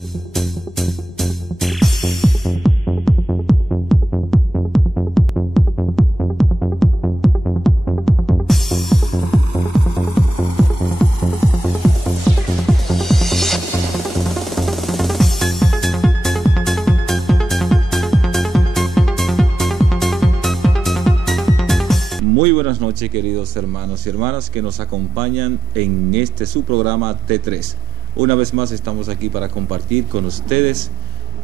Muy buenas noches, queridos hermanos y hermanas que nos acompañan en su programa T3. Una vez más estamos aquí para compartir con ustedes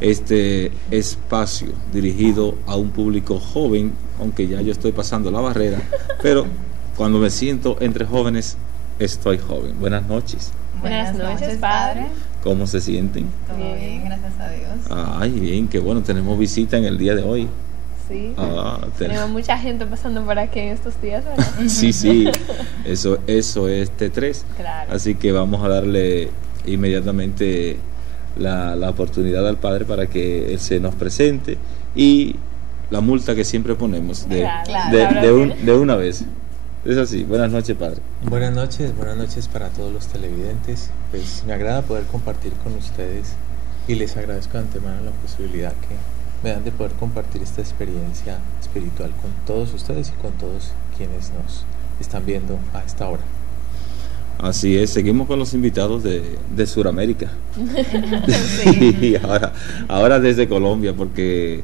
este espacio dirigido a un público joven, aunque ya yo estoy pasando la barrera, pero cuando me siento entre jóvenes, estoy joven. Buenas noches. Buenas noches, padre. ¿Cómo se sienten? Todo bien, gracias a Dios. Ay, bien, qué bueno, tenemos visita en el día de hoy. Sí, tenemos mucha gente pasando por aquí en estos días, ¿verdad? Sí, eso es T3. Claro. Así que vamos a darle inmediatamente la oportunidad al padre para que él se nos presente y la multa que siempre ponemos de una vez. Es así. Buenas noches, padre. Buenas noches para todos los televidentes. Pues me agrada poder compartir con ustedes y les agradezco de antemano la posibilidad que me dan de poder compartir esta experiencia espiritual con todos ustedes y con todos quienes nos están viendo a esta hora. Así es, seguimos con los invitados de Sudamérica. Sí. Y ahora desde Colombia, porque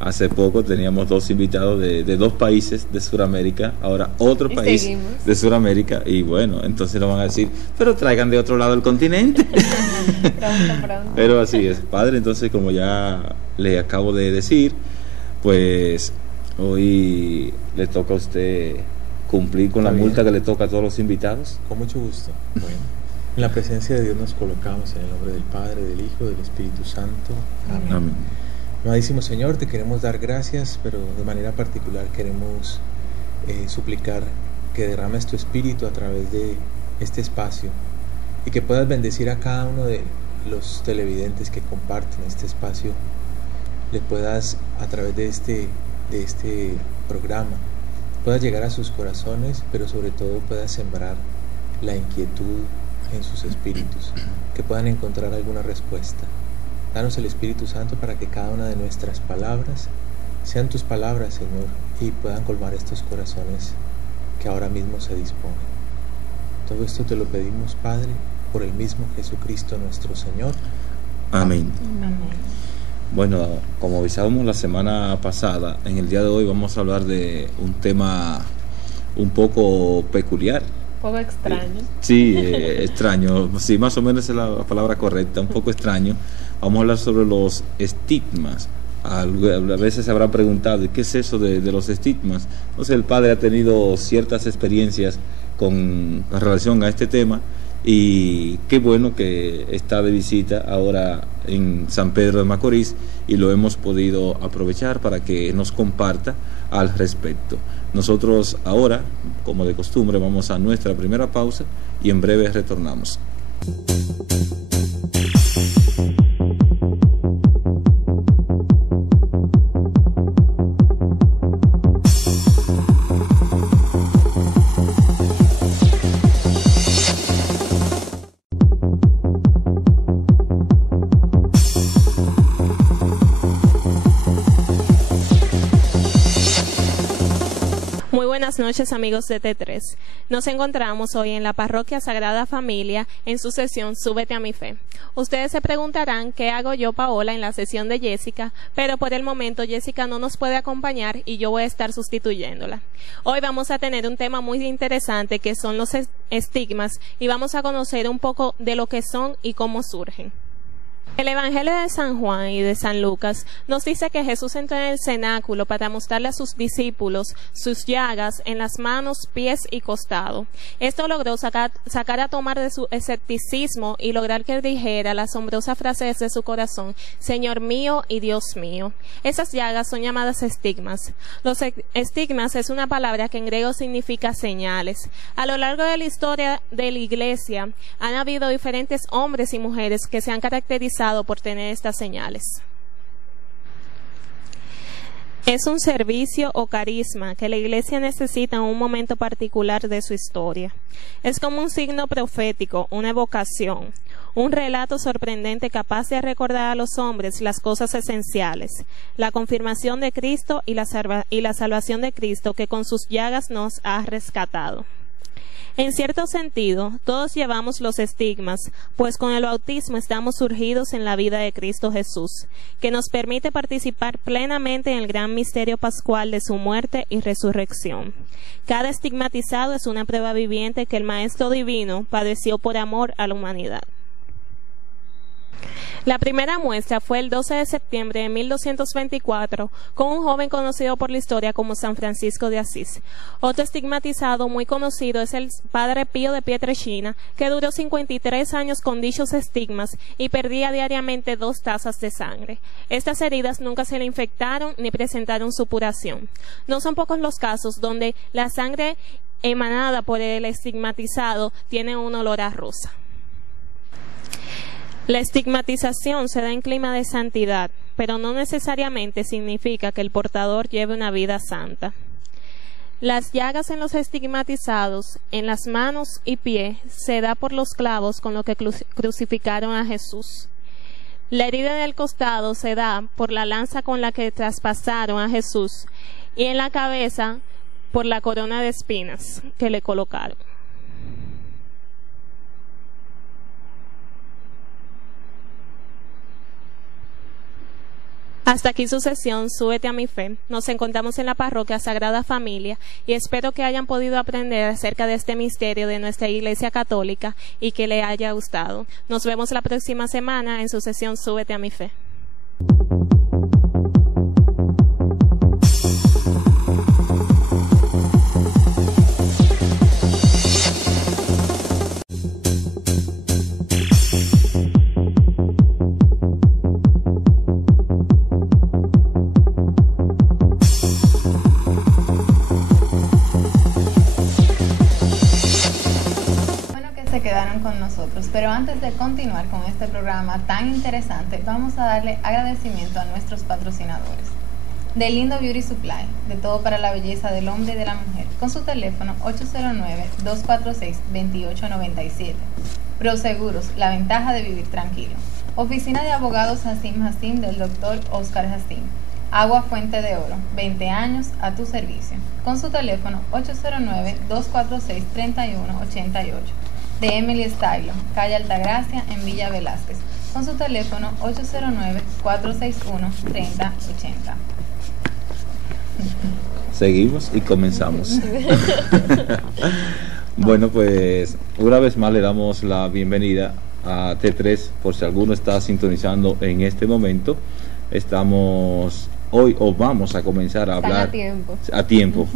hace poco teníamos dos invitados de dos países de Sudamérica, ahora otro país seguimos de Sudamérica, y bueno, entonces nos van a decir, pero traigan de otro lado el continente. Pronto. Pero así es, padre. Entonces, como ya le acabo de decir, pues hoy le toca a usted cumplir con la multa que le toca a todos los invitados. Con mucho gusto. Bueno, en la presencia de Dios nos colocamos en el nombre del Padre, del Hijo, del Espíritu Santo. Amén. Amén. Amadísimo Señor, te queremos dar gracias, pero de manera particular queremos suplicar que derrames tu Espíritu a través de este espacio y que puedas bendecir a cada uno de los televidentes que comparten este espacio, le puedas a través de este programa, puedas llegar a sus corazones, pero sobre todo puedas sembrar la inquietud en sus espíritus, que puedan encontrar alguna respuesta. Danos el Espíritu Santo para que cada una de nuestras palabras sean tus palabras, Señor, y puedan colmar estos corazones que ahora mismo se disponen. Todo esto te lo pedimos, Padre, por el mismo Jesucristo nuestro Señor. Amén. Amén. Bueno, como avisábamos la semana pasada, en el día de hoy vamos a hablar de un tema un poco peculiar. Un poco extraño. Sí, extraño, sí, más o menos es la palabra correcta, un poco extraño. Vamos a hablar sobre los estigmas. A veces se habrán preguntado, ¿qué es eso de los estigmas? Entonces el padre ha tenido ciertas experiencias con relación a este tema, y qué bueno que está de visita ahora en San Pedro de Macorís y lo hemos podido aprovechar para que nos comparta al respecto. Nosotros ahora, como de costumbre, vamos a nuestra primera pausa y en breve retornamos. Buenas noches, amigos de T3. Nos encontramos hoy en la Parroquia Sagrada Familia en su sesión Súbete a mi fe. Ustedes se preguntarán qué hago yo, Paola, en la sesión de Jessica, pero por el momento Jessica no nos puede acompañar y yo voy a estar sustituyéndola. Hoy vamos a tener un tema muy interesante que son los estigmas y vamos a conocer un poco de lo que son y cómo surgen. El Evangelio de San Juan y de San Lucas nos dice que Jesús entró en el cenáculo para mostrarle a sus discípulos sus llagas en las manos, pies y costado. Esto logró sacar a tomar de su escepticismo y lograr que dijera la asombrosa frase desde su corazón: Señor mío y Dios mío. Esas llagas son llamadas estigmas. Los estigmas es una palabra que en griego significa señales. A lo largo de la historia de la Iglesia han habido diferentes hombres y mujeres que se han caracterizado por tener estas señales. Es un servicio o carisma que la Iglesia necesita en un momento particular de su historia. Es como un signo profético, una evocación, un relato sorprendente capaz de recordar a los hombres las cosas esenciales, la confirmación de Cristo y la salvación de Cristo que con sus llagas nos ha rescatado. En cierto sentido, todos llevamos los estigmas, pues con el bautismo estamos surgidos en la vida de Cristo Jesús, que nos permite participar plenamente en el gran misterio pascual de su muerte y resurrección. Cada estigmatizado es una prueba viviente que el Maestro Divino padeció por amor a la humanidad. La primera muestra fue el 12 de septiembre de 1224 con un joven conocido por la historia como San Francisco de Asís. Otro estigmatizado muy conocido es el Padre Pío de Pietrelcina, que duró 53 años con dichos estigmas y perdía diariamente 2 tazas de sangre. Estas heridas nunca se le infectaron ni presentaron supuración. No son pocos los casos donde la sangre emanada por el estigmatizado tiene un olor a rosa. La estigmatización se da en clima de santidad, pero no necesariamente significa que el portador lleve una vida santa. Las llagas en los estigmatizados, en las manos y pies, se da por los clavos con los que crucificaron a Jesús. La herida en el costado se da por la lanza con la que traspasaron a Jesús, y en la cabeza por la corona de espinas que le colocaron. Hasta aquí su sesión, Súbete a mi fe. Nos encontramos en la parroquia Sagrada Familia y espero que hayan podido aprender acerca de este misterio de nuestra Iglesia Católica y que le haya gustado. Nos vemos la próxima semana en su sesión Súbete a mi fe. Pero antes de continuar con este programa tan interesante, vamos a darle agradecimiento a nuestros patrocinadores. De Lindo Beauty Supply, de todo para la belleza del hombre y de la mujer, con su teléfono 809-246-2897. Proseguros, la ventaja de vivir tranquilo. Oficina de Abogados Hassim del Dr. Oscar Hassim. Agua Fuente de Oro, 20 años a tu servicio, con su teléfono 809-246-3188. De Emily Stylo, calle Altagracia, en Villa Velázquez, con su teléfono 809-461-3080. Seguimos y comenzamos. Bueno, pues una vez más le damos la bienvenida a T3, por si alguno está sintonizando en este momento. Estamos hoy, o vamos a comenzar a hablar a tiempo,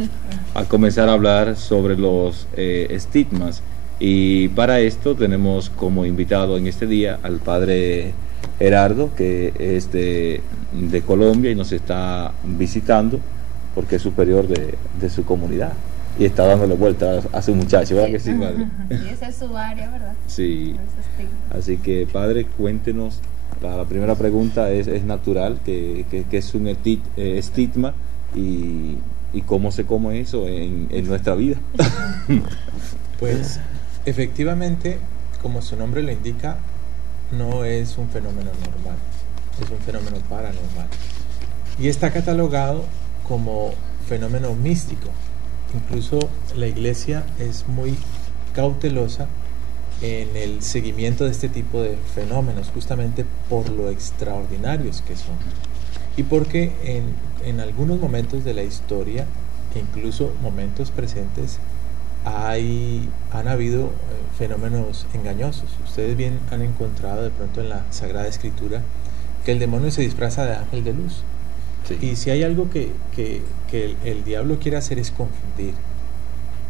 a comenzar a hablar sobre los estigmas. Y para esto tenemos como invitado en este día al padre Gerardo, que es de Colombia y nos está visitando porque es superior de su comunidad y está dándole vuelta a su muchacho, ¿verdad que sí, madre? Y esa es su área, ¿verdad? Sí. Así que, padre, cuéntenos. La primera pregunta es natural, que es un estigma y cómo se come eso en nuestra vida. Pues efectivamente, como su nombre lo indica, no es un fenómeno normal, es un fenómeno paranormal y está catalogado como fenómeno místico. Incluso la Iglesia es muy cautelosa en el seguimiento de este tipo de fenómenos, justamente por lo extraordinarios que son y porque en algunos momentos de la historia, incluso momentos presentes, han habido fenómenos engañosos. Ustedes bien han encontrado de pronto en la Sagrada Escritura que el demonio se disfraza de ángel de luz. Sí. Y si hay algo que el diablo quiere hacer es confundir.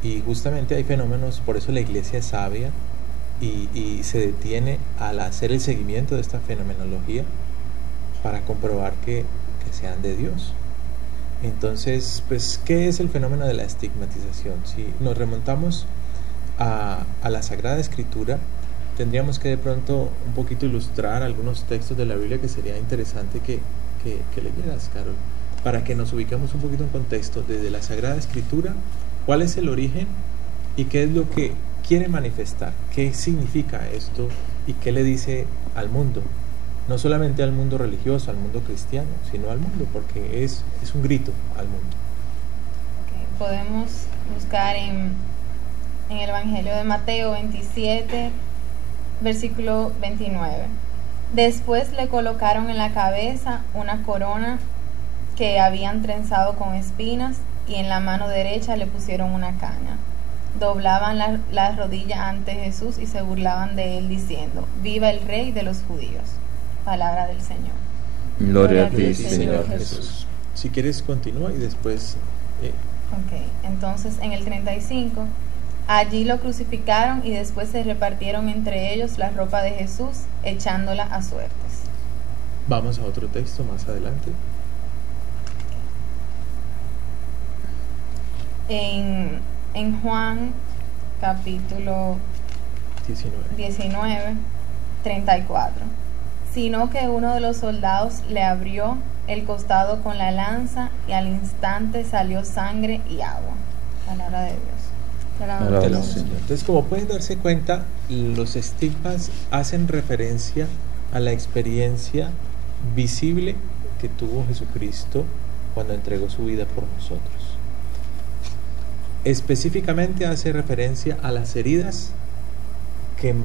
Y justamente hay fenómenos, por eso la Iglesia es sabia y se detiene al hacer el seguimiento de esta fenomenología para comprobar que sean de Dios. Entonces, pues, ¿qué es el fenómeno de la estigmatización? Si nos remontamos a la Sagrada Escritura, tendríamos que de pronto un poquito ilustrar algunos textos de la Biblia que sería interesante que leyeras, Carol. para que nos ubiquemos un poquito en contexto desde la Sagrada Escritura, cuál es el origen y qué es lo que quiere manifestar, qué significa esto y qué le dice al mundo, no solamente al mundo religioso, al mundo cristiano, sino al mundo, porque es un grito al mundo. Okay. Podemos buscar en el Evangelio de Mateo 27, versículo 29. Después le colocaron en la cabeza una corona que habían trenzado con espinas y en la mano derecha le pusieron una caña. Doblaban la rodilla ante Jesús y se burlaban de él diciendo: viva el Rey de los judíos. Palabra del Señor. Gloria a ti, Señor Jesús. Si quieres continúa y después... Ok, entonces en el 35, allí lo crucificaron y después se repartieron entre ellos la ropa de Jesús, echándola a suertes. Vamos a otro texto más adelante. En Juan capítulo 19, 34. Sino que uno de los soldados le abrió el costado con la lanza y al instante salió sangre y agua. Palabra de Dios. Palabra del Señor. Entonces, como pueden darse cuenta, los estigmas hacen referencia a la experiencia visible que tuvo Jesucristo cuando entregó su vida por nosotros. Específicamente hace referencia a las heridas que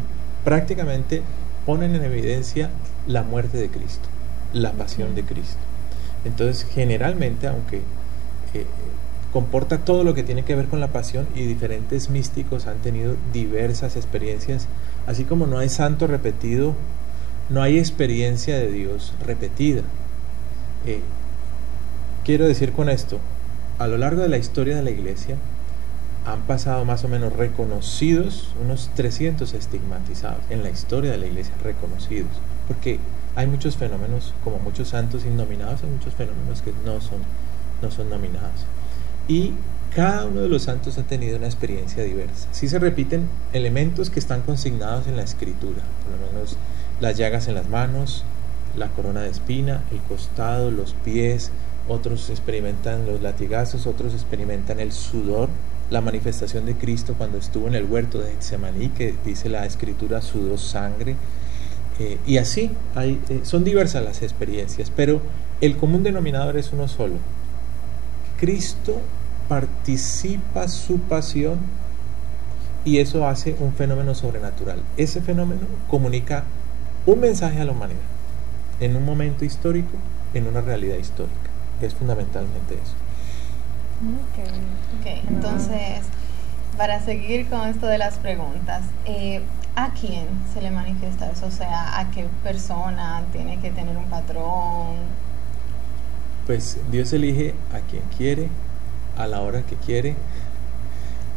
prácticamente ponen en evidencia la muerte de Cristo, la pasión de Cristo. Entonces, generalmente, aunque comporta todo lo que tiene que ver con la pasión, y diferentes místicos han tenido diversas experiencias, así como no hay santo repetido, no hay experiencia de Dios repetida. Quiero decir con esto, a lo largo de la historia de la Iglesia han pasado más o menos reconocidos unos 300 estigmatizados en la historia de la Iglesia, reconocidos, porque hay muchos fenómenos, como muchos santos innominados, hay muchos fenómenos que no son nominados, y cada uno de los santos ha tenido una experiencia diversa. Sí se repiten elementos que están consignados en la Escritura, por lo menos las llagas en las manos, la corona de espina, el costado, los pies. Otros experimentan los latigazos, otros experimentan el sudor, la manifestación de Cristo cuando estuvo en el huerto de Getsemaní, que dice la Escritura sudó sangre, y así son diversas las experiencias, pero el común denominador es uno solo: Cristo participa su pasión y eso hace un fenómeno sobrenatural. Ese fenómeno comunica un mensaje a la humanidad en un momento histórico, en una realidad histórica. Es fundamentalmente eso. Okay. Entonces, para seguir con esto de las preguntas, ¿a quién se le manifiesta eso? O sea, ¿a qué persona tiene que tener un patrón? Pues Dios elige a quien quiere, a la hora que quiere,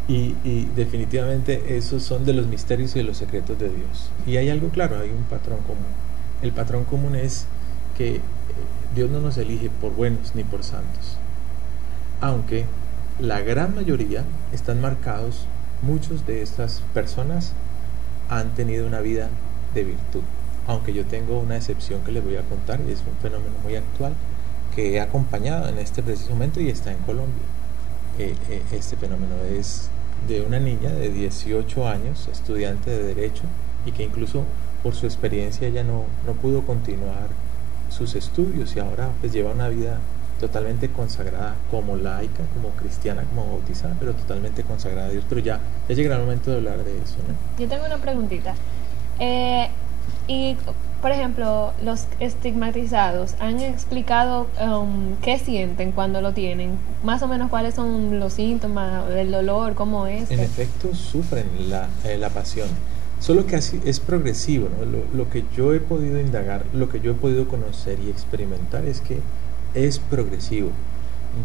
y definitivamente esos son de los misterios y de los secretos de Dios. Y hay algo claro, hay un patrón común. El patrón común es que Dios no nos elige por buenos ni por santos, aunque la gran mayoría están marcados. Muchos de estas personas han tenido una vida de virtud, aunque yo tengo una excepción que les voy a contar, y es un fenómeno muy actual que he acompañado en este preciso momento y está en Colombia. Este fenómeno es de una niña de 18 años, estudiante de Derecho, y que incluso por su experiencia ella no pudo continuar sus estudios, y ahora pues lleva una vida totalmente consagrada, como laica, como cristiana, como bautizada, pero totalmente consagrada a Dios. Pero ya llegará el momento de hablar de eso, ¿no? Yo tengo una preguntita. Y, por ejemplo, los estigmatizados han explicado qué sienten cuando lo tienen, más o menos cuáles son los síntomas, el dolor, cómo es. En efecto, sufren la pasión, solo que así es progresivo, ¿no? Lo que yo he podido indagar, lo que yo he podido conocer y experimentar es que es progresivo.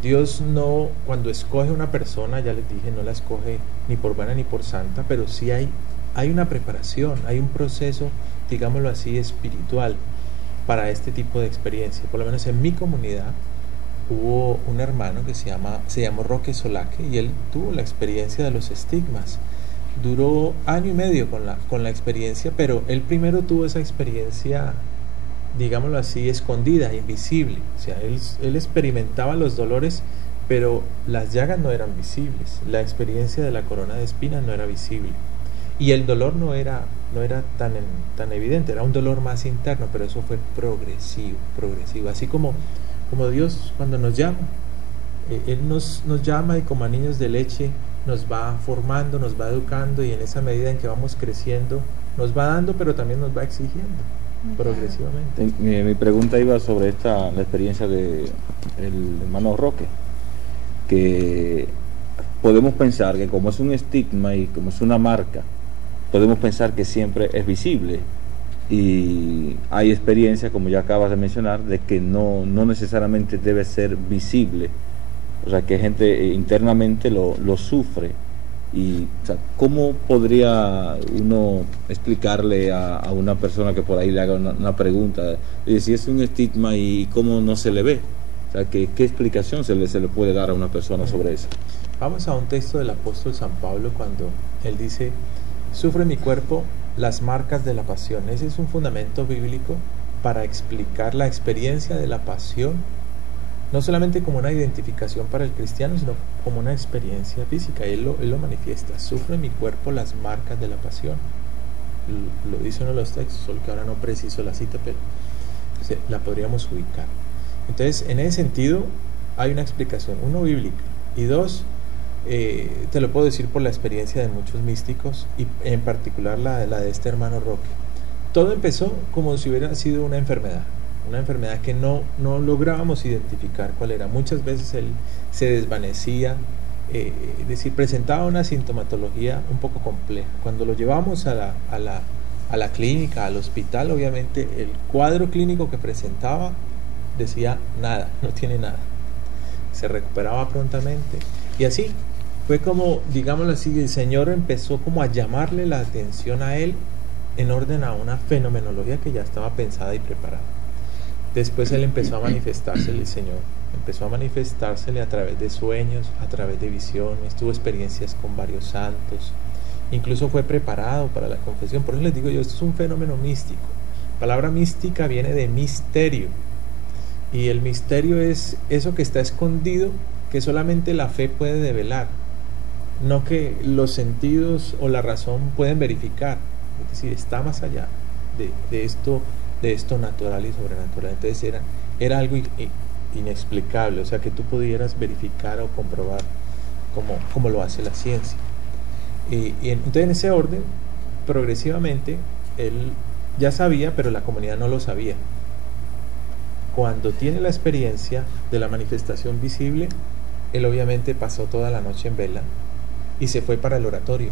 Dios no, cuando escoge una persona, ya les dije, no la escoge ni por buena ni por santa, pero sí hay una preparación, hay un proceso, digámoslo así, espiritual para este tipo de experiencia. Por lo menos en mi comunidad hubo un hermano que se llamó Roque Solaque, y él tuvo la experiencia de los estigmas. Duró 1 año y medio con la experiencia, pero él primero tuvo esa experiencia digámoslo así, escondida, invisible. O sea, él experimentaba los dolores, pero las llagas no eran visibles. La experiencia de la corona de espinas no era visible. Y el dolor no era tan evidente, era un dolor más interno, pero eso fue progresivo. Así como Dios cuando nos llama, Él nos llama y como a niños de leche nos va formando, nos va educando, y en esa medida en que vamos creciendo nos va dando, pero también nos va exigiendo progresivamente. Mi pregunta iba sobre la experiencia del hermano Roque, que podemos pensar que como es un estigma y como es una marca, podemos pensar que siempre es visible, y hay experiencias, como ya acabas de mencionar, de que no necesariamente debe ser visible. O sea, que gente internamente lo sufre. Y, o sea, ¿cómo podría uno explicarle a una persona que por ahí le haga una pregunta de si es un estigma y cómo no se le ve? O sea, ¿qué explicación se le puede dar a una persona sobre eso? Vamos a un texto del apóstol San Pablo cuando él dice: sufre mi cuerpo las marcas de la pasión. Ese es un fundamento bíblico para explicar la experiencia de la pasión, no solamente como una identificación para el cristiano, sino como una experiencia física. Él lo manifiesta: sufre mi cuerpo las marcas de la pasión. Lo dice uno de los textos, solo que ahora no preciso la cita, pero la podríamos ubicar. Entonces, en ese sentido hay una explicación, uno, bíblica, y dos, te lo puedo decir por la experiencia de muchos místicos, y en particular la de este hermano Roque. Todo empezó como si hubiera sido una enfermedad que no lográbamos identificar cuál era. Muchas veces él se desvanecía, es decir, presentaba una sintomatología un poco compleja. Cuando lo llevamos a la clínica, al hospital, obviamente el cuadro clínico que presentaba decía nada, no tiene nada. Se recuperaba prontamente, y así fue como, digámoslo así, el Señor empezó como a llamarle la atención a él en orden a una fenomenología que ya estaba pensada y preparada. Después él empezó a manifestársele, el Señor empezó a manifestársele a través de sueños, a través de visiones, tuvo experiencias con varios santos, incluso fue preparado para la confesión. Por eso les digo yo, esto es un fenómeno místico. La palabra mística viene de misterio, y el misterio es eso que está escondido, que solamente la fe puede develar, no que los sentidos o la razón pueden verificar. Es decir, está más allá de esto natural y sobrenatural. Entonces era algo inexplicable, o sea, que tú pudieras verificar o comprobar como lo hace la ciencia. Y entonces, en ese orden, progresivamente él ya sabía, pero la comunidad no lo sabía. Cuando tiene la experiencia de la manifestación visible, él obviamente pasó toda la noche en vela y se fue para el oratorio,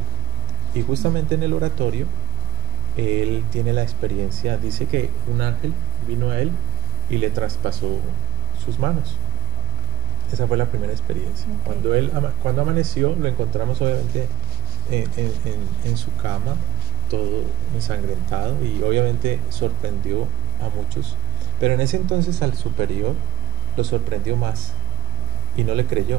y justamente en el oratorio él tiene la experiencia. Dice que un ángel vino a él y le traspasó sus manos. Esa fue la primera experiencia. Okay. Cuando amaneció, lo encontramos obviamente en su cama, todo ensangrentado, y obviamente sorprendió a muchos, pero en ese entonces al superior lo sorprendió más y no le creyó.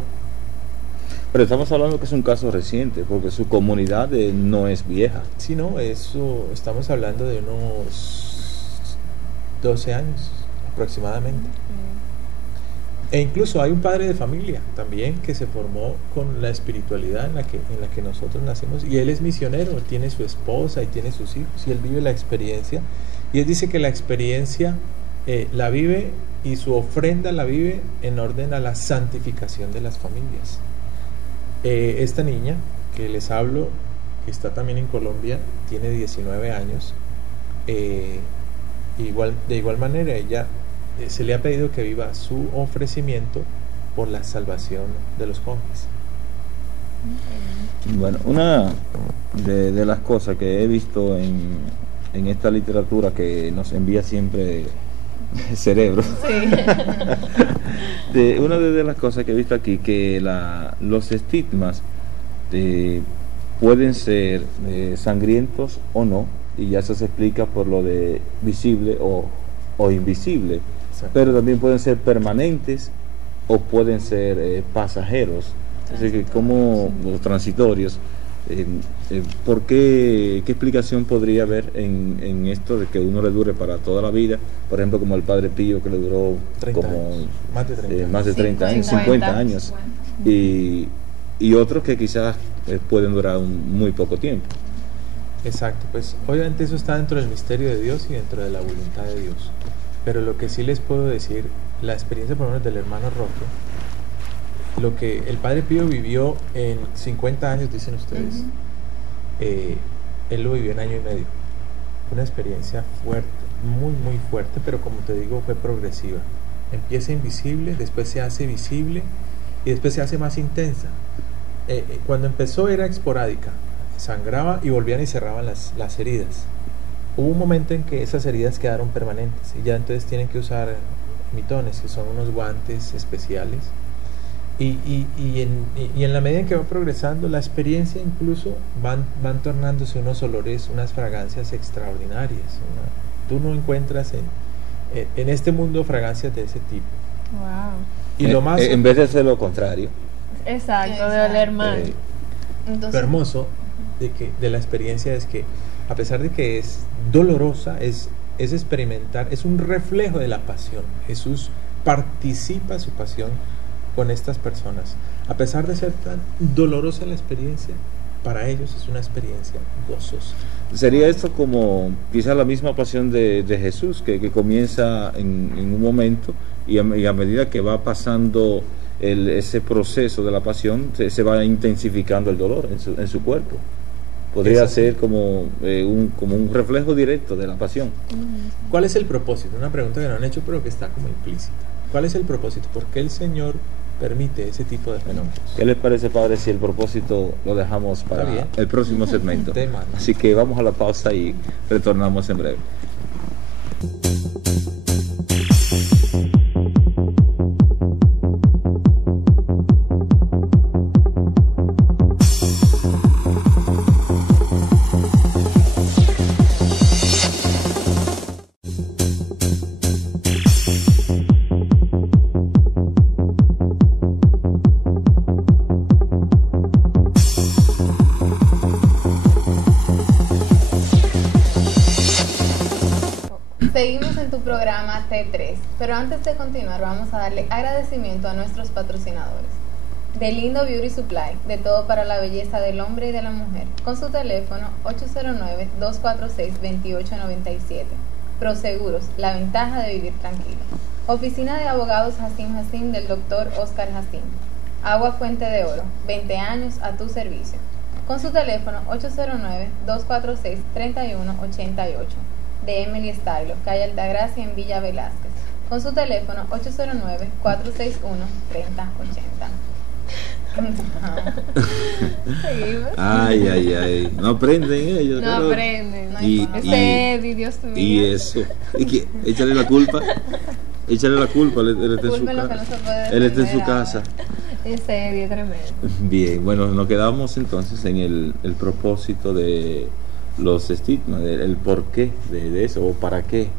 Pero estamos hablando que es un caso reciente, porque su comunidad no es vieja. Sí, no, eso estamos hablando de unos 12 años aproximadamente. E incluso hay un padre de familia también que se formó con la espiritualidad en la que nosotros nacimos, y él es misionero, tiene su esposa y tiene sus hijos, y él vive la experiencia, y él dice que la experiencia la vive, y su ofrenda la vive en orden a la santificación de las familias. Esta niña que les hablo, que está también en Colombia, tiene 19 años. De igual manera, ella se le ha pedido que viva su ofrecimiento por la salvación de los jóvenes. Bueno, una de las cosas que he visto en esta literatura que nos envía siempre el cerebro, sí. Una de las cosas que he visto aquí, que los estigmas pueden ser sangrientos o no, y ya eso se explica por lo de visible o invisible. Exacto. Pero también pueden ser permanentes o pueden ser pasajeros, así que como los transitorios. ¿Qué explicación podría haber en esto de que uno le dure para toda la vida? Por ejemplo, como el Padre Pío, que le duró 30 como años, más de 30 años, 50 años, y otros que quizás pueden durar muy poco tiempo. Exacto, pues obviamente eso está dentro del misterio de Dios y dentro de la voluntad de Dios. Pero lo que sí les puedo decir, la experiencia por lo menos del hermano Roque, lo que el Padre Pío vivió en 50 años, dicen ustedes, él lo vivió en año y medio. Una experiencia fuerte, muy fuerte, pero como te digo, fue progresiva. Empieza invisible, después se hace visible y después se hace más intensa. Cuando empezó era esporádica, sangraba y volvían y cerraban las heridas. Hubo un momento en que esas heridas quedaron permanentes y ya entonces tienen que usar mitones, que son unos guantes especiales. Y en la medida en que va progresando la experiencia, incluso van tornándose unos olores, unas fragancias extraordinarias. Tú no encuentras en este mundo fragancias de ese tipo. Wow. Y lo más en vez de hacer lo contrario. Exacto, de oler mal. Lo hermoso de la experiencia es que, a pesar de que es dolorosa, es experimentar, es un reflejo de la pasión. Jesús participa su pasión con estas personas. A pesar de ser tan dolorosa la experiencia, para ellos es una experiencia gozosa. Sería esto como quizás la misma pasión de Jesús, que comienza en un momento y a medida que va pasando ese proceso de la pasión, se va intensificando el dolor en su cuerpo. Podría ser como un reflejo directo de la pasión. ¿Cuál es el propósito? Una pregunta que no han hecho, pero que está como implícita. ¿Cuál es el propósito? ¿Por qué el Señor permite ese tipo de fenómenos? ¿Qué les parece, padre, si el propósito lo dejamos para el próximo segmento? Tema, ¿no? Así que vamos a la pausa y retornamos en breve. Seguimos en tu programa T3, pero antes de continuar vamos a darle agradecimiento a nuestros patrocinadores. De Lindo Beauty Supply, de todo para la belleza del hombre y de la mujer, con su teléfono 809-246-2897. Proseguros, la ventaja de vivir tranquilo. Oficina de Abogados Hasim del Dr. Oscar Hasim. Agua Fuente de Oro, 20 años a tu servicio. Con su teléfono 809-246-3188. De Emily Stylo, calle Altagracia en Villa Velázquez, con su teléfono 809-461-3080. Ay, no aprenden ellos. No aprenden. Ese Eddie, Dios mío. Y eso, échale la culpa, él está en su casa. Ese Eddie es tremendo. Bien, bueno, nos quedamos entonces en el propósito de los estigmas, el porqué de eso, o para qué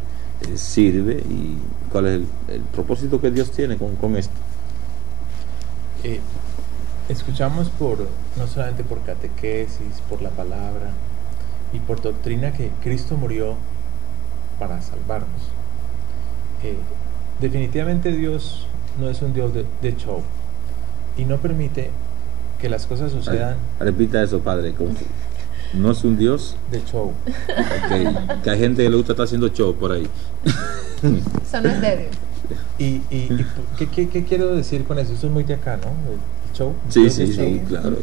sirve y cuál es el propósito que Dios tiene con esto. Escuchamos no solamente por catequesis, por la palabra y por doctrina, que Cristo murió para salvarnos. Definitivamente Dios no es un Dios de show y no permite que las cosas sucedan. Repita eso, padre. No es un Dios de show. Okay. Que hay gente que le gusta estar haciendo show por ahí. Eso no es de Dios. ¿Y qué quiero decir con eso? Eso es muy de acá, ¿no? El show. Sí, claro.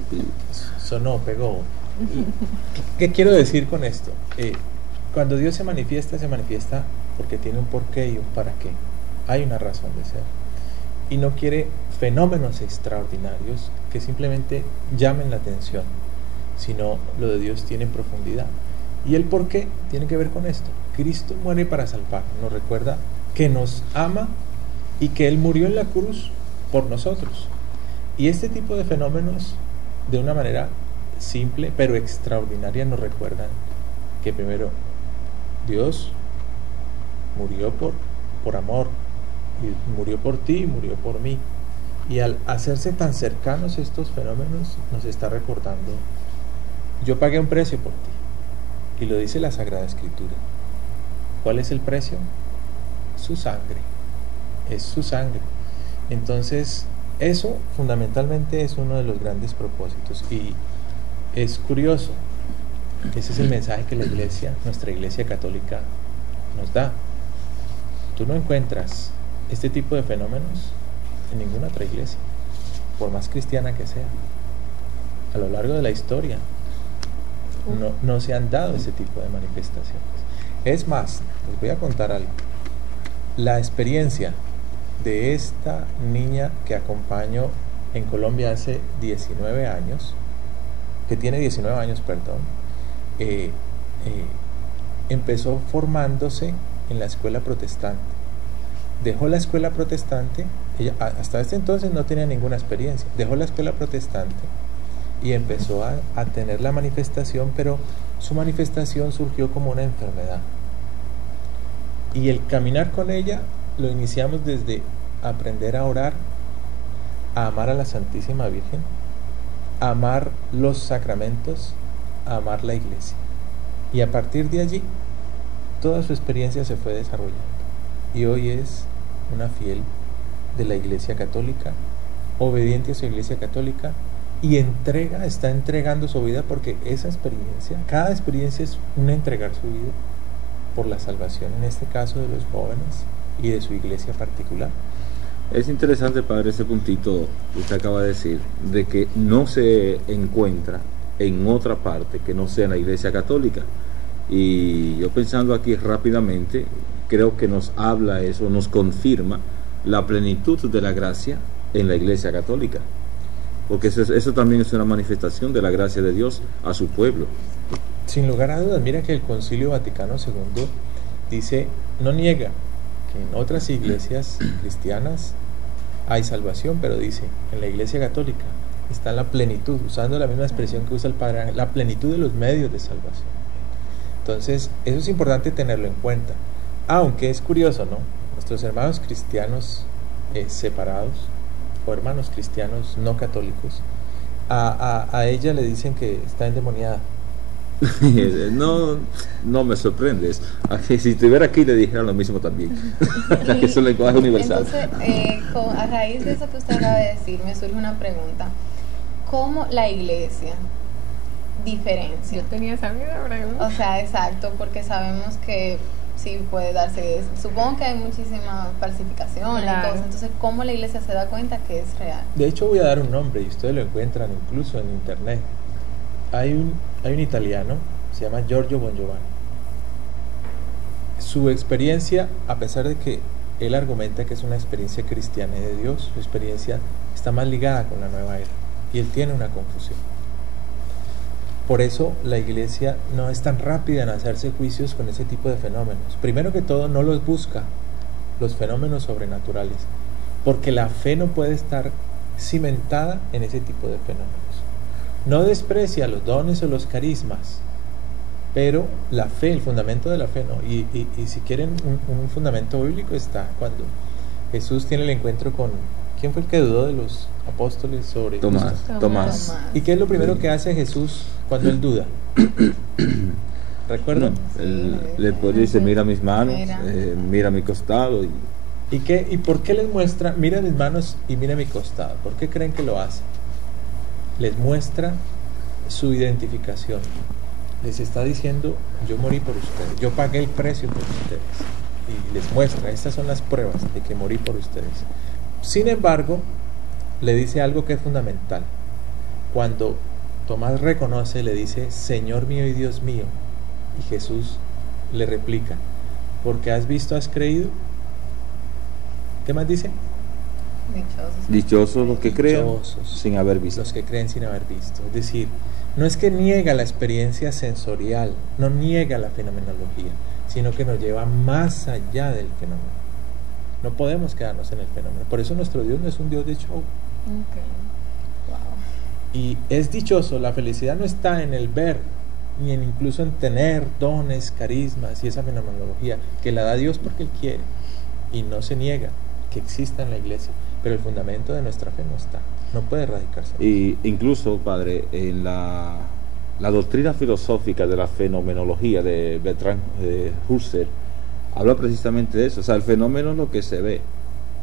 Sonó, pegó. ¿Qué quiero decir con esto? Cuando Dios se manifiesta porque tiene un porqué y un para qué. Hay una razón de ser. Y no quiere fenómenos extraordinarios que simplemente llamen la atención, sino lo de Dios tiene profundidad. Y el por qué tiene que ver con esto. Cristo muere para salvar, nos recuerda que nos ama y que Él murió en la cruz por nosotros. Y este tipo de fenómenos, de una manera simple pero extraordinaria, nos recuerdan que primero Dios murió por amor, y murió por ti y murió por mí. Y al hacerse tan cercanos estos fenómenos, nos está recordando yo pagué un precio por ti. Y lo dice la Sagrada Escritura. ¿Cuál es el precio? Su sangre. Es su sangre. Entonces, eso fundamentalmente es uno de los grandes propósitos. Y es curioso. Ese es el mensaje que la iglesia, nuestra iglesia católica, nos da. Tú no encuentras este tipo de fenómenos en ninguna otra iglesia, por más cristiana que sea. A lo largo de la historia no se han dado ese tipo de manifestaciones. Es más, les voy a contar algo. La experiencia de esta niña que acompaño en Colombia hace 19 años, que tiene 19 años, perdón, empezó formándose en la escuela protestante. Dejó la escuela protestante, ella hasta este entonces no tenía ninguna experiencia, dejó la escuela protestante y empezó a tener la manifestación, pero su manifestación surgió como una enfermedad. Y el caminar con ella lo iniciamos desde aprender a orar, a amar a la Santísima Virgen, a amar los sacramentos, a amar la iglesia. Y a partir de allí, toda su experiencia se fue desarrollando. Y hoy es una fiel de la Iglesia Católica, obediente a su Iglesia Católica, y está entregando su vida, porque esa experiencia, cada experiencia es una entregar su vida por la salvación, en este caso de los jóvenes y de su iglesia particular. Es interesante, padre, ese puntito que usted acaba de decir, de que no se encuentra en otra parte que no sea en la iglesia católica. Y yo pensando aquí rápidamente, creo que nos habla eso, nos confirma la plenitud de la gracia en la iglesia católica, porque eso también es una manifestación de la gracia de Dios a su pueblo. Sin lugar a dudas, mira que el Concilio Vaticano II dice, no niega que en otras iglesias cristianas hay salvación, pero dice, en la iglesia católica está la plenitud, usando la misma expresión que usa el Padre Ángel, la plenitud de los medios de salvación. Entonces, eso es importante tenerlo en cuenta. Aunque es curioso, ¿no? Nuestros hermanos cristianos separados, o hermanos cristianos no católicos, a ella le dicen que está endemoniada. No me sorprendes. Si estuviera aquí le dijera lo mismo también. Que es un lenguaje universal. Entonces, a raíz de eso que usted acaba de decir, me surge una pregunta. ¿Cómo la iglesia diferencia? Yo tenía esa misma pregunta. O sea, exacto, porque sabemos que sí puede darse, supongo que hay muchísima falsificación, claro. Entonces, ¿cómo la iglesia se da cuenta que es real? De hecho, voy a dar un nombre y ustedes lo encuentran incluso en internet. Hay un italiano, se llama Giorgio Bongiovanni. Su experiencia, a pesar de que él argumenta que es una experiencia cristiana y de Dios, su experiencia está más ligada con la nueva era, y él tiene una confusión. Por eso la iglesia no es tan rápida en hacerse juicios con ese tipo de fenómenos. Primero que todo, no los busca, los fenómenos sobrenaturales, porque la fe no puede estar cimentada en ese tipo de fenómenos. No desprecia los dones o los carismas, pero la fe, el fundamento de la fe no. Y si quieren un fundamento bíblico está cuando Jesús tiene el encuentro con, ¿quién fue el que dudó de los apóstoles sobre Tomás. ¿Y qué es lo primero que hace Jesús cuando él duda? ¿Recuerdan? Le dice, mira mis manos, mira mi costado. ¿Y por qué les muestra, mira mis manos y mira mi costado? ¿Por qué creen que lo hace? Les muestra su identificación. Les está diciendo, yo morí por ustedes, yo pagué el precio por ustedes. Y les muestra, estas son las pruebas de que morí por ustedes. Sin embargo, le dice algo que es fundamental. Cuando Tomás reconoce, le dice, Señor mío y Dios mío. Y Jesús le replica, porque has visto, has creído. ¿Qué más dice? Dichosos los que creen sin haber visto. Los que creen sin haber visto. Es decir, no es que niega la experiencia sensorial, no niega la fenomenología, sino que nos lleva más allá del fenómeno. No podemos quedarnos en el fenómeno. Por eso nuestro Dios no es un Dios de show. Okay. Wow. Y es dichoso, la felicidad no está en el ver, ni en incluso en tener dones, carismas y esa fenomenología, que la da Dios porque Él quiere. Y no se niega que exista en la iglesia. Pero el fundamento de nuestra fe no está, no puede erradicarse. Y incluso, padre, en la la doctrina filosófica de la fenomenología de Bertrand Husserl habla precisamente de eso. O sea, el fenómeno es lo que se ve,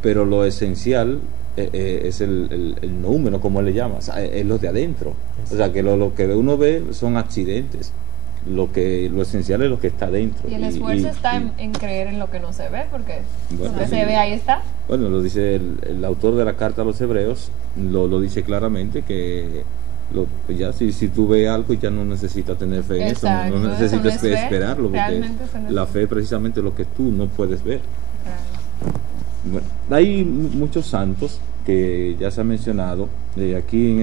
pero lo esencial es el número, como él le llama, o sea, es lo de adentro. O sea, que lo que uno ve son accidentes. Lo esencial es lo que está dentro. Y el esfuerzo está en creer en lo que no se ve, porque bueno, lo que se ve ahí está. Bueno, lo dice el autor de la carta a los hebreos, lo dice claramente, que ya si tú ves algo ya no necesitas tener fe en eso, no necesitas eso no es fe, esperarlo, porque la fe es precisamente lo que tú no puedes ver. Claro. Bueno, hay muchos santos que ya se han mencionado. Aquí en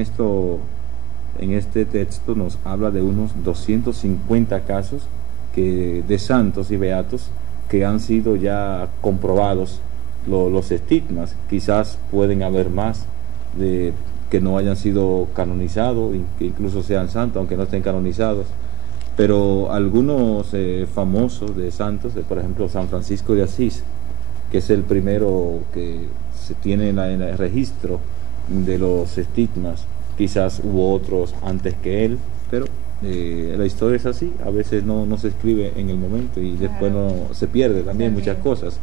este texto nos habla de unos 250 casos de santos y beatos que han sido ya comprobados los estigmas. Quizás pueden haber más de que no hayan sido canonizados, que incluso sean santos aunque no estén canonizados, pero algunos famosos de santos, por ejemplo San Francisco de Asís, que es el primero que se tiene en el registro de los estigmas. Quizás hubo otros antes que él, pero la historia es así, a veces no se escribe en el momento y después se pierde también muchas cosas.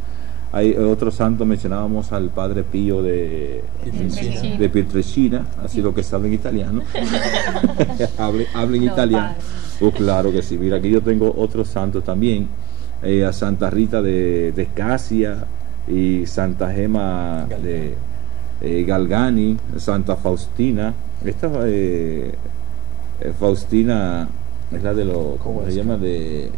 Hay otros santos, mencionábamos al Padre Pío de Pietrelcina, así lo que sabe en italiano. Habla en italiano. Claro que sí. Mira, aquí yo tengo otros santos también, a Santa Rita de Casia y Santa Gema de Galgani, Santa Faustina. Esta Faustina es la de ¿cómo se llama? De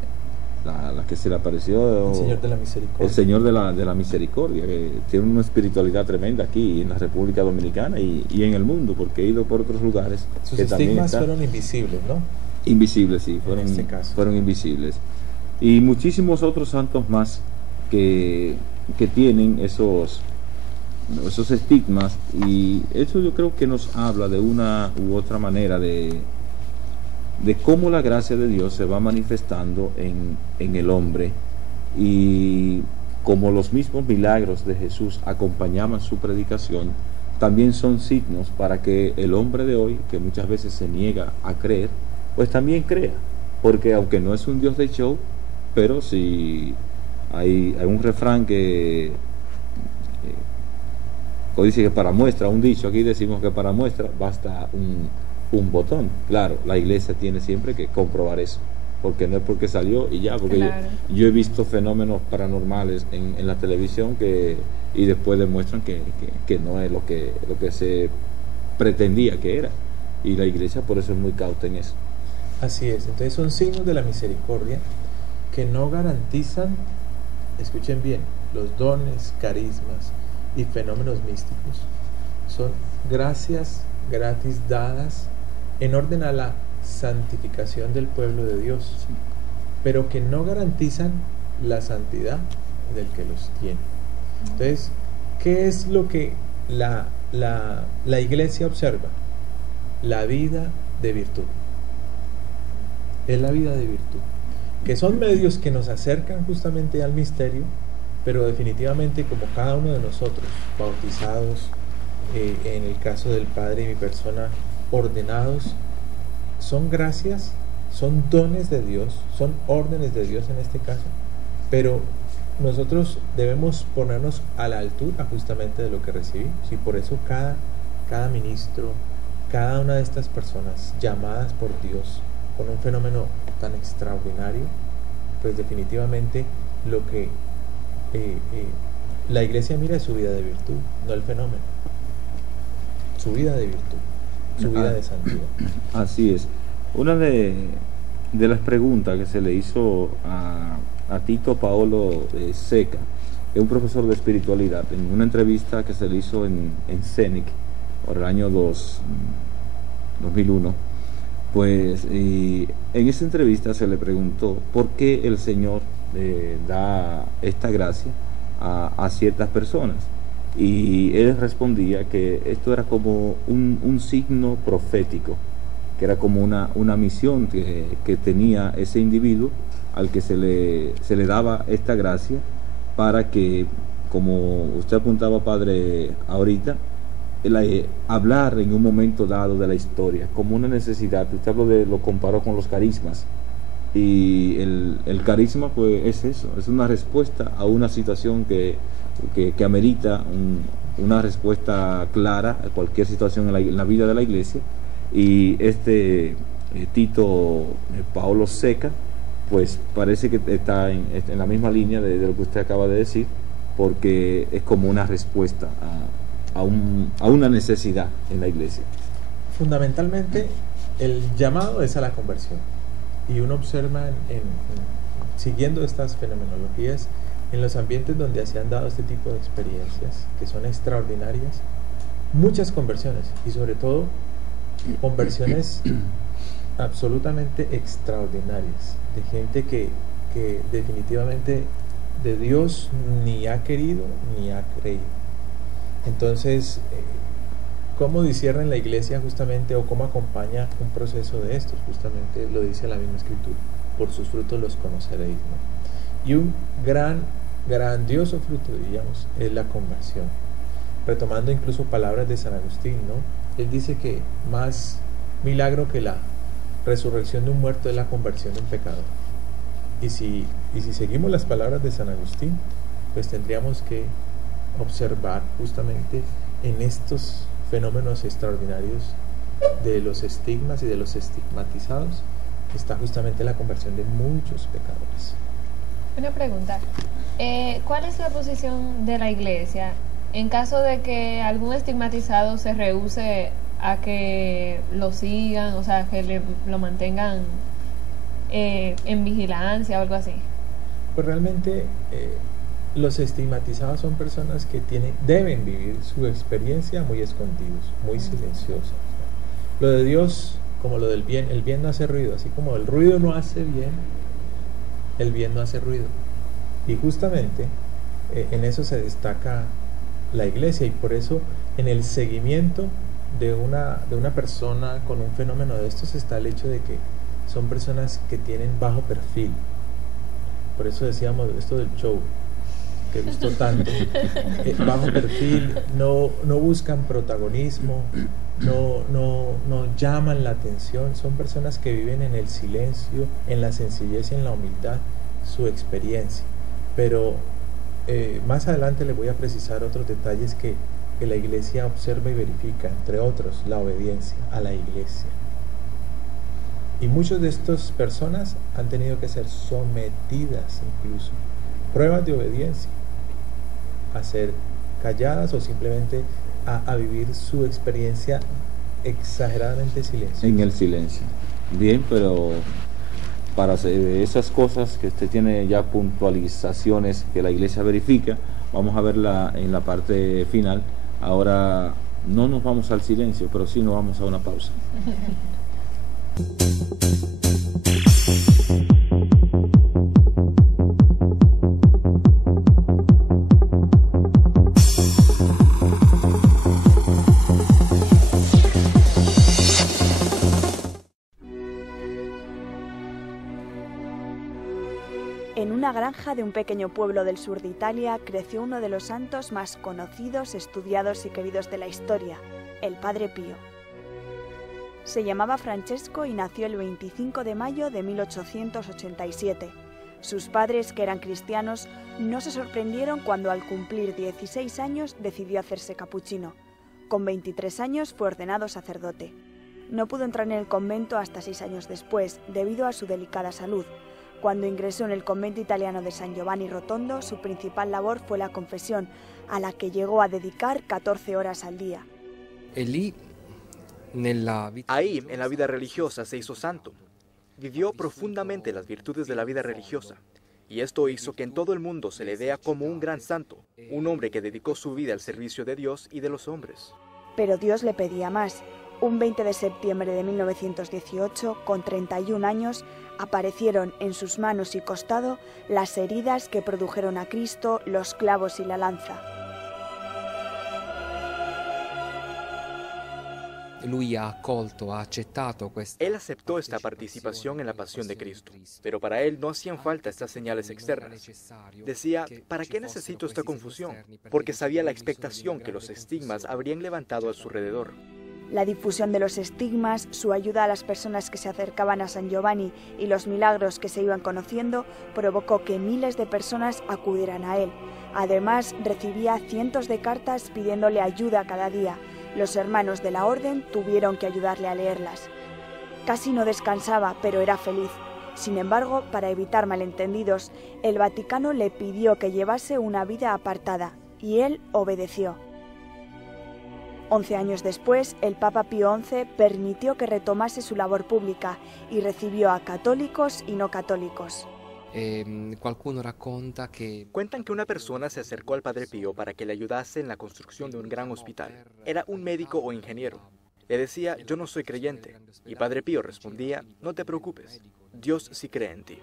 la que se le apareció el Señor de la Misericordia. El Señor de la Misericordia, que tiene una espiritualidad tremenda aquí en la República Dominicana y en el mundo, porque he ido por otros lugares. Sus estigmas fueron invisibles, ¿no? Invisibles, sí, fueron invisibles. Y muchísimos otros santos más que tienen esos estigmas, y eso yo creo que nos habla de una u otra manera de cómo la gracia de Dios se va manifestando en el hombre, y como los mismos milagros de Jesús acompañaban su predicación, también son signos para que el hombre de hoy, que muchas veces se niega a creer, pues también crea, porque aunque no es un Dios de show, pero si hay un refrán que o dice que para muestra, un dicho, aquí decimos que para muestra basta un botón. Claro, la iglesia tiene siempre que comprobar eso, porque no es porque salió y ya, porque claro. yo he visto fenómenos paranormales en la televisión y después demuestran que no es lo que se pretendía que era, y la iglesia por eso es muy cauta en eso. Así es, entonces son signos de la misericordia que no garantizan, escuchen bien, los dones, carismas y fenómenos místicos. Son gracias gratis dadas en orden a la santificación del pueblo de Dios, pero que no garantizan la santidad del que los tiene. Entonces, ¿qué es lo que la iglesia observa? La vida de virtud. Es la vida de virtud, que son medios que nos acercan justamente al misterio, pero definitivamente, como cada uno de nosotros, bautizados, en el caso del Padre y mi persona, ordenados, son gracias, son dones de Dios, son órdenes de Dios en este caso, pero nosotros debemos ponernos a la altura justamente de lo que recibimos, y por eso cada ministro, cada una de estas personas llamadas por Dios con un fenómeno tan extraordinario, pues definitivamente lo que la iglesia mira es su vida de virtud, no el fenómeno, su vida de virtud, su vida de santidad. Así es. Una de las preguntas que se le hizo a Tito Paolo Seca, que es un profesor de espiritualidad, en una entrevista que se le hizo en CENIC por el año 2001, pues en esa entrevista se le preguntó por qué el Señor da esta gracia a ciertas personas, y él respondía que esto era como un signo profético, que era como una misión que tenía ese individuo al que se le daba esta gracia, para que, como usted apuntaba, padre, ahorita, hablar en un momento dado de la historia como una necesidad. Usted lo comparó con los carismas, y el carisma pues es eso, es una respuesta a una situación que amerita una respuesta clara a cualquier situación en la vida de la iglesia. Y Tito Paolo Seca pues parece que está en la misma línea de lo que usted acaba de decir, porque es como una respuesta a una necesidad en la iglesia. Fundamentalmente el llamado es a la conversión, y uno observa siguiendo estas fenomenologías en los ambientes donde se han dado este tipo de experiencias que son extraordinarias, muchas conversiones, y sobre todo conversiones absolutamente extraordinarias, de gente que definitivamente de Dios ni ha querido ni ha creído. Entonces, ¿cómo discierne la iglesia justamente, o cómo acompaña un proceso de estos? Justamente lo dice la misma Escritura: por sus frutos los conoceréis, ¿no? Y un grandioso fruto, diríamos, es la conversión. Retomando incluso palabras de San Agustín, ¿no? Él dice que más milagro que la resurrección de un muerto es la conversión de un pecador. Y si seguimos las palabras de San Agustín, pues tendríamos que observar justamente en estos fenómenos extraordinarios de los estigmas y de los estigmatizados, está justamente la conversión de muchos pecadores. Una pregunta, ¿cuál es la posición de la iglesia en caso de que algún estigmatizado se rehúse a que lo sigan, o sea, que lo mantengan en vigilancia o algo así? Pues realmente los estigmatizados son personas que deben vivir su experiencia muy escondidos, muy silenciosas. Lo de Dios, como lo del bien, el bien no hace ruido, así como el ruido no hace bien, el bien no hace ruido. Y justamente en eso se destaca la iglesia, y por eso en el seguimiento de una persona con un fenómeno de estos está el hecho de que son personas que tienen bajo perfil. Por eso decíamos esto del show, que gustó tanto. Bajo perfil, no buscan protagonismo, no llaman la atención. Son personas que viven en el silencio, en la sencillez y en la humildad su experiencia. Pero más adelante les voy a precisar otros detalles que la iglesia observa y verifica, entre otros la obediencia a la iglesia. Y muchas de estas personas han tenido que ser sometidas, incluso pruebas de obediencia, a ser calladas o simplemente a vivir su experiencia exageradamente silenciosa. En el silencio. Bien, pero para esas cosas que usted tiene ya puntualizaciones que la iglesia verifica, vamos a verla en la parte final. Ahora no nos vamos al silencio, pero sí nos vamos a una pausa. En una granja de un pequeño pueblo del sur de Italia creció uno de los santos más conocidos, estudiados y queridos de la historia, el Padre Pío. Se llamaba Francesco y nació el 25 de mayo de 1887. Sus padres, que eran cristianos, no se sorprendieron cuando al cumplir 16 años decidió hacerse capuchino. Con 23 años fue ordenado sacerdote. No pudo entrar en el convento hasta 6 años después, debido a su delicada salud. Cuando ingresó en el convento italiano de San Giovanni Rotondo, su principal labor fue la confesión, a la que llegó a dedicar 14 horas al día. Ahí, en la vida religiosa, se hizo santo. Vivió profundamente las virtudes de la vida religiosa, y esto hizo que en todo el mundo se le vea como un gran santo, un hombre que dedicó su vida al servicio de Dios y de los hombres. Pero Dios le pedía más. Un 20 de septiembre de 1918, con 31 años, aparecieron en sus manos y costado las heridas que produjeron a Cristo los clavos y la lanza. Él aceptó esta participación en la pasión de Cristo, pero para él no hacían falta estas señales externas. Decía, ¿para qué necesito esta confusión? Porque sabía la expectación que los estigmas habrían levantado a su alrededor. La difusión de los estigmas, su ayuda a las personas que se acercaban a San Giovanni y los milagros que se iban conociendo provocó que miles de personas acudieran a él. Además, recibía cientos de cartas pidiéndole ayuda cada día. Los hermanos de la orden tuvieron que ayudarle a leerlas. Casi no descansaba, pero era feliz. Sin embargo, para evitar malentendidos, el Vaticano le pidió que llevase una vida apartada, y él obedeció. 11 años después, el Papa Pío XI permitió que retomase su labor pública y recibió a católicos y no católicos. Cuentan que una persona se acercó al Padre Pío para que le ayudase en la construcción de un gran hospital. Era un médico o ingeniero. Le decía, yo no soy creyente. Y Padre Pío respondía, no te preocupes, Dios sí cree en ti.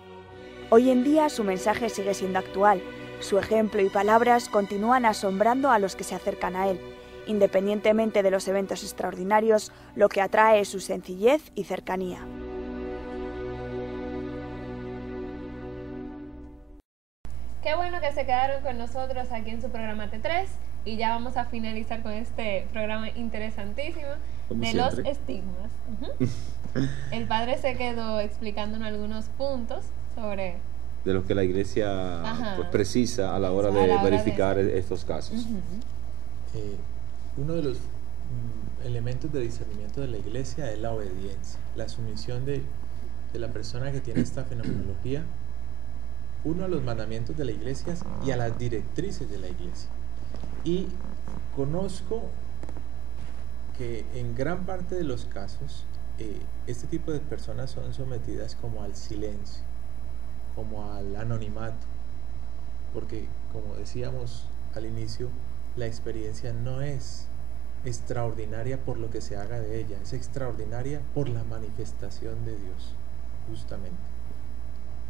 Hoy en día su mensaje sigue siendo actual. Su ejemplo y palabras continúan asombrando a los que se acercan a él. Independientemente de los eventos extraordinarios, lo que atrae es su sencillez y cercanía. Qué bueno que se quedaron con nosotros aquí en su programa T3 y ya vamos a finalizar con este programa interesantísimo de los estigmas. El padre se quedó explicándonos algunos puntos sobre... de lo que la iglesia pues, precisa a la hora de verificar estos casos. Uno de los elementos de discernimiento de la iglesia es la obediencia, la sumisión de la persona que tiene esta fenomenología, uno a los mandamientos de la iglesia y a las directrices de la iglesia. Y conozco que en gran parte de los casos este tipo de personas son sometidas como al silencio, como al anonimato, porque como decíamos al inicio, la experiencia no es extraordinaria por lo que se haga de ella, es extraordinaria por la manifestación de Dios, justamente.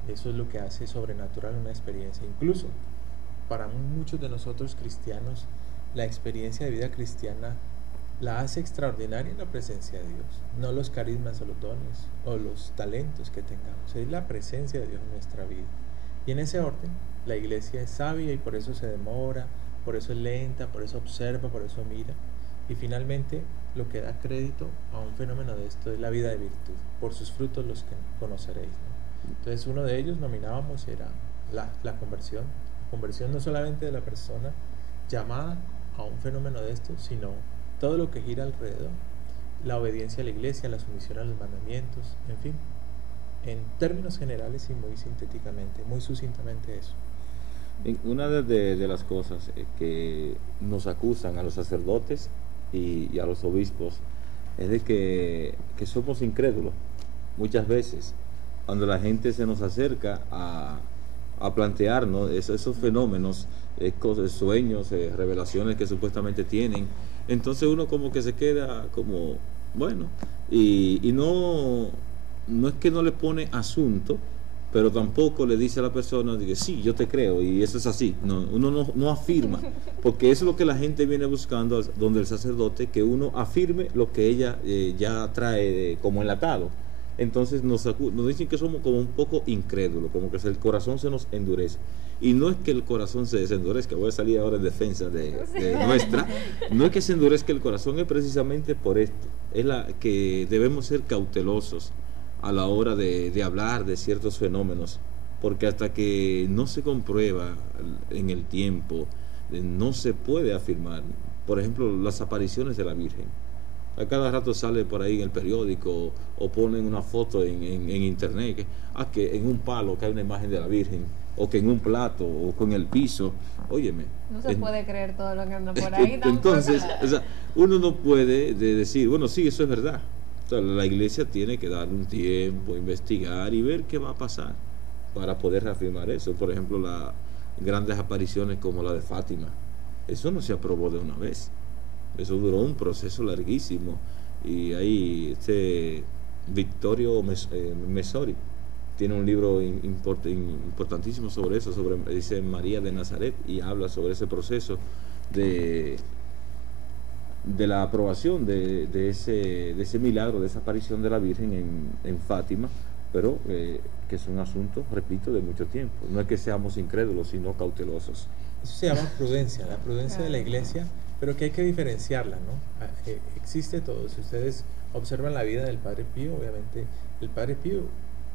Eso es lo que hace sobrenatural una experiencia. Incluso para muchos de nosotros cristianos, la experiencia de vida cristiana la hace extraordinaria en la presencia de Dios, no los carismas o los dones o los talentos que tengamos, es la presencia de Dios en nuestra vida. Y en ese orden, la iglesia es sabia y por eso se demora, por eso es lenta, por eso observa, por eso mira. Y finalmente, lo que da crédito a un fenómeno de esto es la vida de virtud. Por sus frutos los que conoceréis, ¿no? Entonces, uno de ellos nominábamos era la conversión. La conversión no solamente de la persona llamada a un fenómeno de esto, sino todo lo que gira alrededor. La obediencia a la iglesia, la sumisión a los mandamientos, en fin. En términos generales y muy sintéticamente, muy sucintamente eso. Una de las cosas que nos acusan a los sacerdotes y a los obispos es de que somos incrédulos muchas veces cuando la gente se nos acerca a plantearnos esos fenómenos, sueños, revelaciones que supuestamente tienen. Entonces uno como que se queda como, bueno, y no es que no le pone asunto, pero tampoco le dice a la persona que sí, yo te creo y eso es así. No, uno no afirma, porque eso es lo que la gente viene buscando donde el sacerdote, que uno afirme lo que ella ya trae como enlatado. Entonces nos dicen que somos como un poco incrédulos, como que el corazón se nos endurece. Y no es que el corazón se desendurezca, voy a salir ahora en defensa de nuestra, no es que se endurezca el corazón, es precisamente por esto, es que debemos ser cautelosos a la hora de hablar de ciertos fenómenos, porque hasta que no se comprueba en el tiempo, no se puede afirmar. Por ejemplo, las apariciones de la Virgen. A cada rato sale por ahí en el periódico o ponen una foto en internet que en un palo que hay una imagen de la Virgen, o que en un plato o con el piso. Óyeme, no se puede creer todo lo que anda por ahí. Entonces, uno no puede decir, bueno, sí, eso es verdad. O sea, la iglesia tiene que dar un tiempo, investigar y ver qué va a pasar para poder reafirmar eso. Por ejemplo, las grandes apariciones como la de Fátima, eso no se aprobó de una vez. Eso duró un proceso larguísimo. Y ahí Vittorio Messori tiene un libro importantísimo sobre eso, dice María de Nazaret, y habla sobre ese proceso de de la aprobación de ese milagro, de esa aparición de la Virgen en Fátima, pero que es un asunto, repito, de mucho tiempo. No es que seamos incrédulos, sino cautelosos. Eso se llama prudencia, la prudencia de la Iglesia, pero que hay que diferenciarla, ¿no? Existe todo. Si ustedes observan la vida del Padre Pío, obviamente el Padre Pío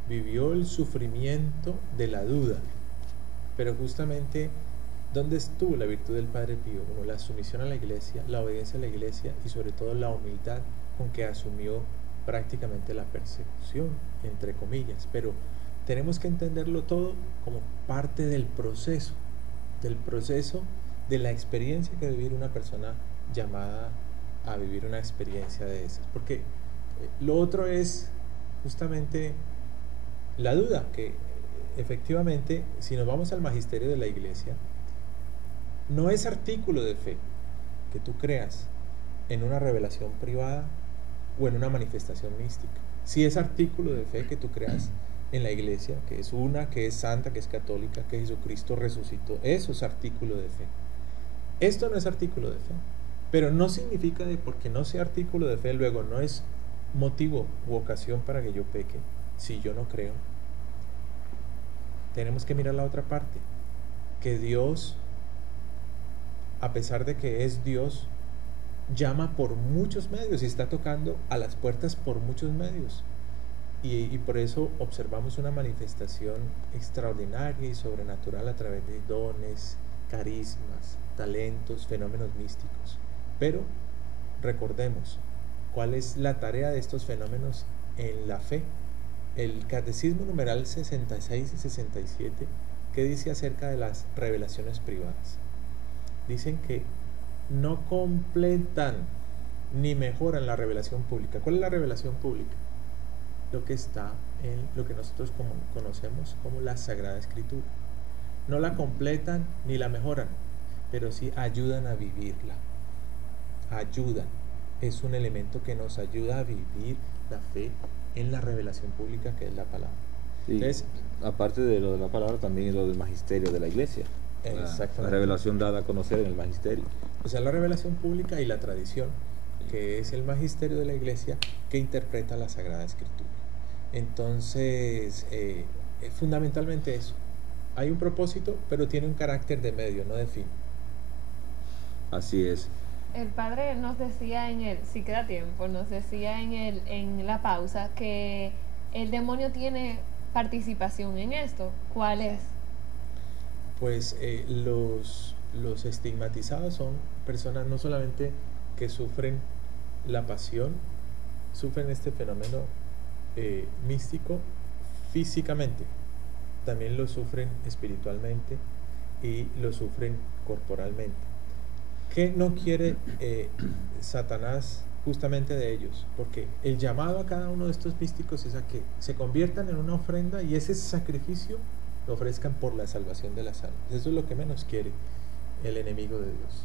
vivió el sufrimiento de la duda, pero justamente ¿dónde estuvo la virtud del Padre Pío? Como la sumisión a la Iglesia, la obediencia a la Iglesia y sobre todo la humildad con que asumió prácticamente la persecución, entre comillas, pero tenemos que entenderlo todo como parte del proceso de la experiencia que vivir una persona llamada a vivir una experiencia de esas, porque lo otro es justamente la duda, que efectivamente si nos vamos al magisterio de la Iglesia, no es artículo de fe que tú creas en una revelación privada o en una manifestación mística. Sí es artículo de fe que tú creas en la Iglesia, que es una, que es santa, que es católica, que Jesucristo resucitó. Eso es artículo de fe. Esto no es artículo de fe, pero no significa de porque no sea artículo de fe, luego no es motivo u ocasión para que yo peque. Si yo no creo, tenemos que mirar la otra parte, que Dios, a pesar de que es Dios, llama por muchos medios y está tocando a las puertas por muchos medios. Y por eso observamos una manifestación extraordinaria y sobrenatural a través de dones, carismas, talentos, fenómenos místicos. Pero recordemos, ¿cuál es la tarea de estos fenómenos en la fe? El Catecismo numeral 66 y 67, ¿qué dice acerca de las revelaciones privadas? Dicen que no completan ni mejoran la revelación pública. ¿Cuál es la revelación pública? Lo que está en lo que nosotros conocemos como la Sagrada Escritura. No la completan ni la mejoran, pero sí ayudan a vivirla. Ayudan. Es un elemento que nos ayuda a vivir la fe en la revelación pública, que es la palabra. Sí, entonces, aparte de lo de la palabra, también lo del magisterio de la Iglesia. La revelación dada a conocer en el magisterio. O sea, la revelación pública y la tradición, que es el magisterio de la Iglesia que interpreta la Sagrada Escritura. Entonces, fundamentalmente eso. Hay un propósito, pero tiene un carácter de medio, no de fin. Así es. El padre nos decía si queda tiempo, nos decía en la pausa que el demonio tiene participación en esto. ¿Cuál es? Pues los estigmatizados son personas no solamente que sufren la pasión, sufren este fenómeno místico físicamente, también lo sufren espiritualmente y lo sufren corporalmente. ¿Qué no quiere Satanás justamente de ellos? Porque el llamado a cada uno de estos místicos es a que se conviertan en una ofrenda y ese sacrificio lo ofrezcan por la salvación de las almas. Eso es lo que menos quiere el enemigo de Dios.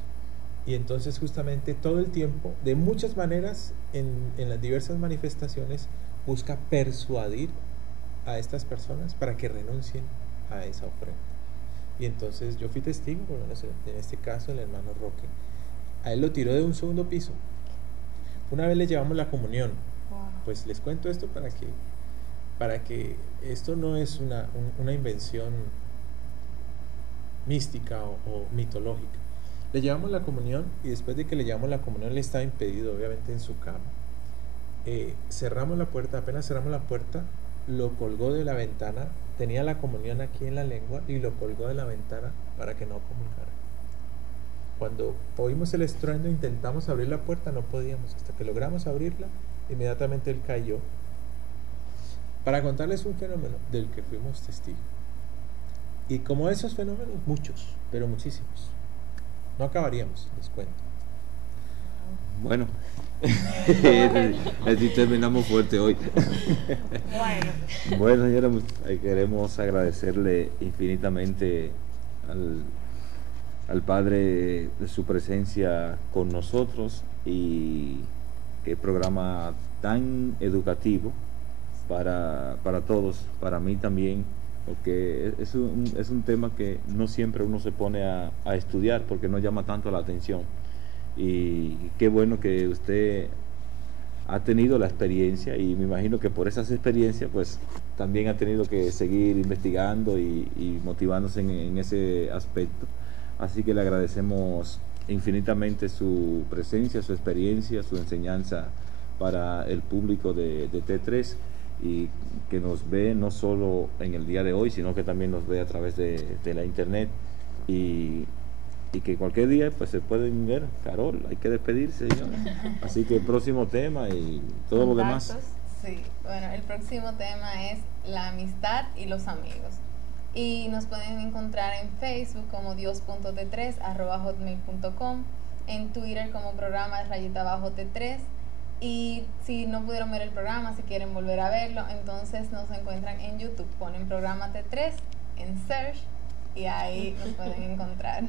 Y entonces justamente todo el tiempo, de muchas maneras, en las diversas manifestaciones, busca persuadir a estas personas para que renuncien a esa ofrenda. Y entonces yo fui testigo, en este caso el hermano Roque, a él lo tiró de un segundo piso. Una vez le llevamos la comunión. Wow. Pues les cuento esto para que esto no es una invención mística o mitológica. Le llevamos la comunión y después de que le llevamos la comunión, él estaba impedido obviamente en su cama. Cerramos la puerta, apenas cerramos la puerta, lo colgó de la ventana, tenía la comunión aquí en la lengua y lo colgó de la ventana para que no comulgara. Cuando oímos el estruendo, intentamos abrir la puerta, no podíamos, hasta que logramos abrirla, inmediatamente él cayó. Para contarles un fenómeno del que fuimos testigos. Y como esos fenómenos, muchos, pero muchísimos. No acabaríamos, les cuento. Bueno, así terminamos fuerte hoy. Bueno, señora, queremos agradecerle infinitamente al Padre de su presencia con nosotros y qué programa tan educativo para todos, para mí también, porque es un tema que no siempre uno se pone a estudiar porque no llama tanto la atención y qué bueno que usted ha tenido la experiencia, y me imagino que por esas experiencias pues también ha tenido que seguir investigando y motivándose en ese aspecto. Así que le agradecemos infinitamente su presencia, su experiencia, su enseñanza para el público de T3, y que nos ve no solo en el día de hoy, sino que también nos ve a través de la internet, y que cualquier día pues se pueden ver. Carol, hay que despedirse, señora. Así que el próximo tema y todo lo demás. Sí, bueno, el próximo tema es la amistad y los amigos. Y nos pueden encontrar en Facebook como dios.t3 @hotmail.com, en Twitter como programa _T3. Y si no pudieron ver el programa, si quieren volver a verlo, entonces nos encuentran en YouTube. Ponen programa T3 en search y ahí nos pueden encontrar.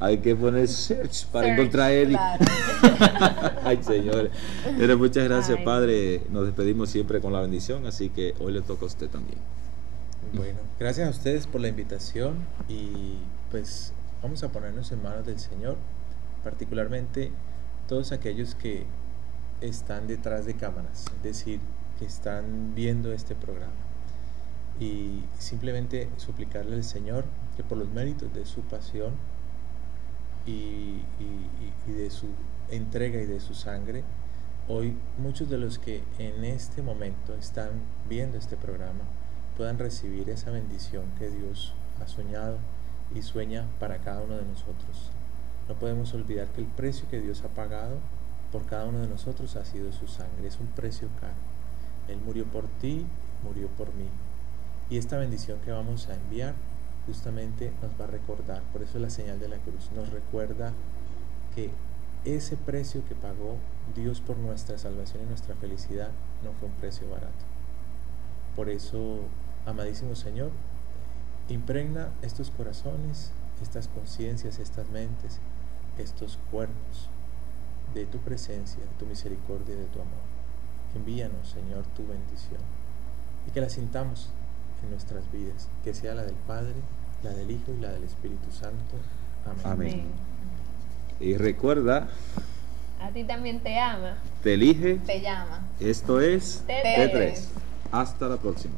Hay que poner search para encontrar a Eddie. Claro. Ay, señores. Pero muchas gracias, Ay. Padre. Nos despedimos siempre con la bendición, así que hoy le toca a usted también. Bueno, gracias a ustedes por la invitación, y pues vamos a ponernos en manos del Señor, particularmente todos aquellos que están detrás de cámaras, es decir, que están viendo este programa, y simplemente suplicarle al Señor que por los méritos de su pasión y de su entrega y de su sangre, hoy muchos de los que en este momento están viendo este programa puedan recibir esa bendición que Dios ha soñado y sueña para cada uno de nosotros. No podemos olvidar que el precio que Dios ha pagado por cada uno de nosotros ha sido su sangre. Es un precio caro. Él murió por ti, murió por mí. Y esta bendición que vamos a enviar justamente nos va a recordar, por eso es la señal de la cruz, nos recuerda que ese precio que pagó Dios por nuestra salvación y nuestra felicidad no fue un precio barato. Por eso, amadísimo Señor, impregna estos corazones, estas conciencias, estas mentes, estos cuerpos de tu presencia, de tu misericordia y de tu amor. Envíanos, Señor, tu bendición, y que la sintamos en nuestras vidas, que sea la del Padre, la del Hijo y la del Espíritu Santo. Amén. Amén. Y recuerda, A ti también te ama. te elige. Te llama. Esto es T3. T3. Hasta la próxima.